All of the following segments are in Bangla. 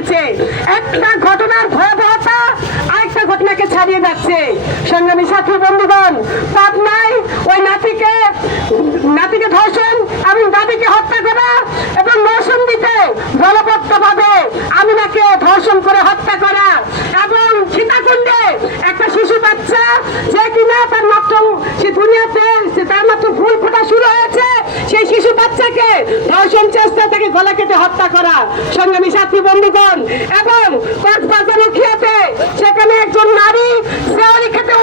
দিচ্ছে। একটা ঘটনার ভয়াবহতা আরেকটা ঘটনাকে ছাড়িয়ে যাচ্ছে। সংগ্রামী ছাত্র বন্ধুগণ, পাবনায় ওই নাতিকে ধর্ষণ এবং দাদিকে হত্যা করা এবং নরসিংদীতে দলবদ্ধভাবে আমিনাকে ধর্ষণ করে হত্যা করা এবং সীতাকুণ্ডে একটা শিশু বাচ্চা যে কিনা তার মাত্র সে দুনিয়াতে তার মাত্র ফুল ফোটা শুরু হয়েছে, সেই শিশু বাচ্চাকে ধর্ষণ চেষ্টা তাকে গলা কেটে হত্যা করা। সংগ্রামী ছাত্রী বন্ধুগণ, এবং কক্সবাজার উখিয়াতে সেখানে একজন নারী শেওয়ালি খেতে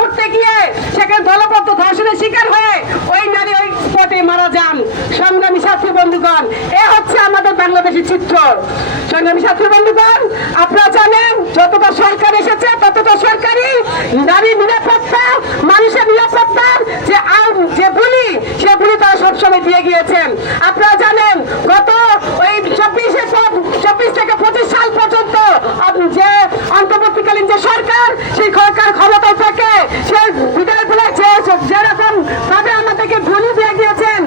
উঠতে গিয়ে সেখানে দলবদ্ধ ধর্ষণের শিকার হয়ে ওই নারী ওই স্পটে মারা যান। সংগ্রামী ছাত্রী বন্ধুগণ, এ হচ্ছে আমাদের বাংলাদেশের চিত্র। সংগ্রামী ছাত্রী বন্ধুগণ, আপনারা জানেন যতটা সরকার এসেছে ততটা সরকারি নারী নিরাপত্তা, মানুষের নিরাপত্তা যে বলি সে বলি তারা সবসময় দিয়ে গিয়েছেন। আপনারা জানেন গত ওই 24 থেকে 25 সাল পর্যন্ত যে অন্তর্বর্তীকালীন যে সরকার, সেই সরকার ক্ষমতায় থাকে সে বিধায়কগুলো যেরকম ভাবে আমাদেরকে ভুলি দিয়ে গিয়েছেন,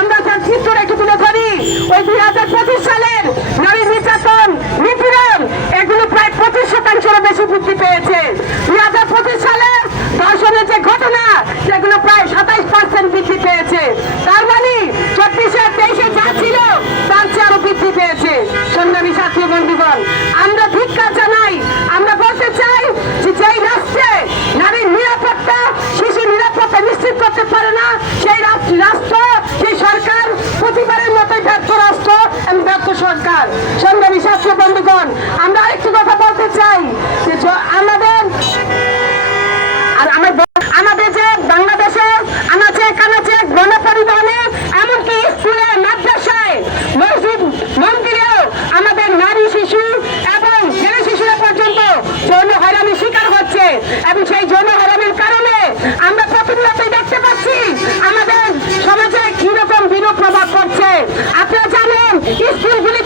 আমরা তার চিত্রটা একটু তুলে ধরি। ওই 2025 সালের নারী নির্যাতন, নিপীড়ন এগুলো প্রায় 25% বেশি বৃদ্ধি পেয়েছে। 2025 সালে ধর্ষণের যে ঘটনা সেগুলো প্রায় 27% বৃদ্ধি পেয়েছে। তার মানে 24-23 যা ছিল তার চেয়ে আরো বৃদ্ধি পেয়েছে। সংগ্রামী ছাত্রী বন্ধুগণ, আমরা ধিক্কার জানাই, আমরা বলতে চাই যে যেই রাষ্ট্রে নারীর নিরাপত্তা, শিশু নিরাপত্তা নিশ্চিত করতে পারে না, সেই রাষ্ট্র, সেই সরকার প্রতিবারের মতোই ব্যর্থ রাষ্ট্র এবং ব্যর্থ সরকার। সংগ্রামী ছাত্র বন্ধুগণ, আমরা আরেকটু কথা বলতে চাই যে আমাদের যে বাংলাদেশে আনাচে কানাচে গণপরিবহনে এমনকি স্কুলে, মাদ্রাসায়, মসজিদ, মন্দিরেও আমাদের নারী, শিশু এবং ছেলে শিশুরা পর্যন্ত যৌন হয়রানির শিকার হচ্ছে। এবং সেই যৌন হয়রানির কারণে আমরা প্রতিনিয়তই দেখতে পাচ্ছি আমাদের সমাজে কিরকম বিরূপ প্রভাব পড়ছে। আপনারা জানেন স্কুলগুলি